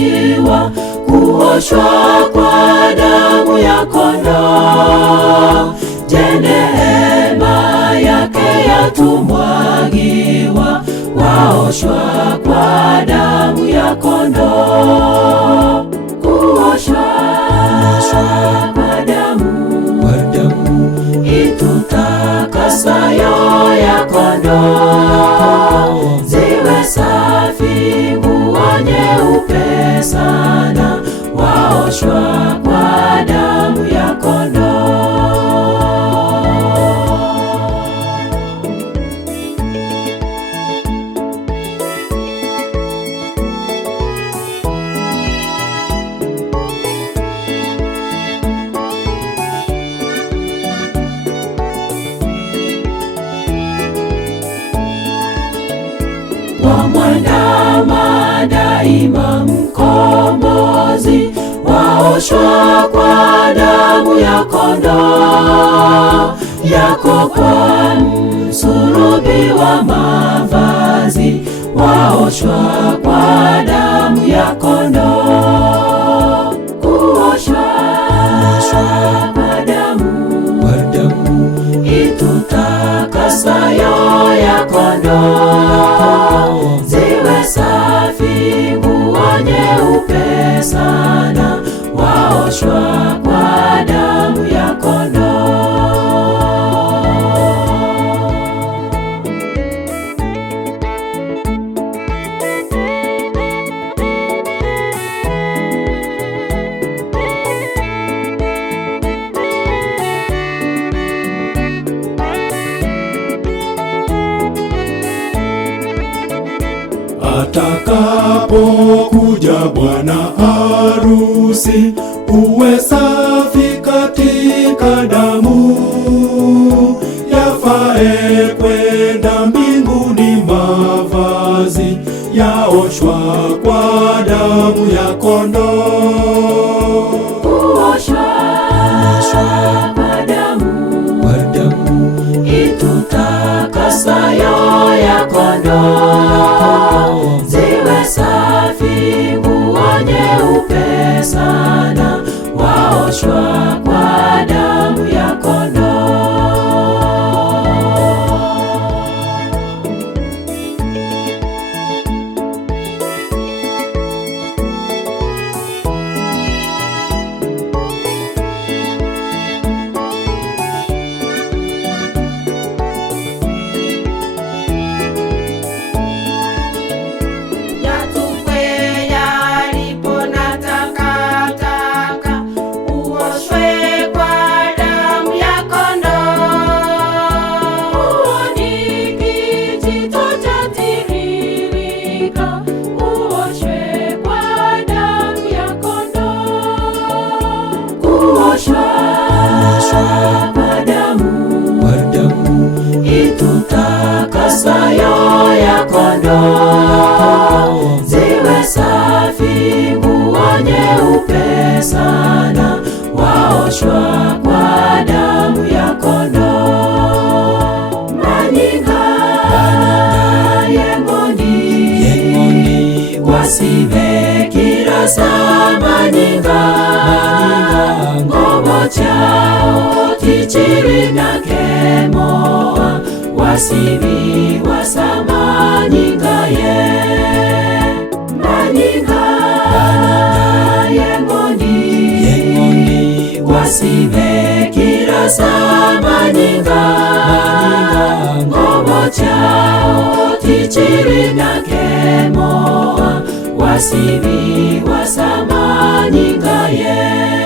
tumefanikiwa kuoshwa kwa damu ya kondoo. Je, neema yake yatumwagiwa, waoshwa kwa damu ya kondoo. Kuoshwa kwa damu itutakasayo ya kondoo, ziwe safi nguo nyeupe sana, waoshwa kwa damu ya kondoo. Wamwandama daima mkombozi, waoshwa kwa damu ya kondoo. Yako kwa msulubi wa mavazi, waoshwa kwa damu ya kondoo. Kuoshwa kwa damu itutakasayo ya kondoo, ziwe safi nguo nyeupe sana, waoshwa kwa damu ya kondoo. Atakapokuja bwana harusi, uwe safi katika damu, yafae kwenda mbinguni mavazi, yaoshwa kwa damu ya kondoo. Kuoshwa kwa damu itutakasayo ya kondoo, ziwe safi nguo nyeupe sana, waoshwa kwa damu ya kondoo. Kwa damu itutakasayo ya kondoo, ziwe safi nguo nyeupe sana, waoshwa kwa damu ya kondoo. Manyinga yengoni wasibe kirasa, manyinga ngobo chao tichiri na kemoa, wasibi wasama nyinga ye. Manyinga yengoni wasibe kirasa, manyinga ngobo chao tichiri na kemoa, wasibi wasama nyinga ye.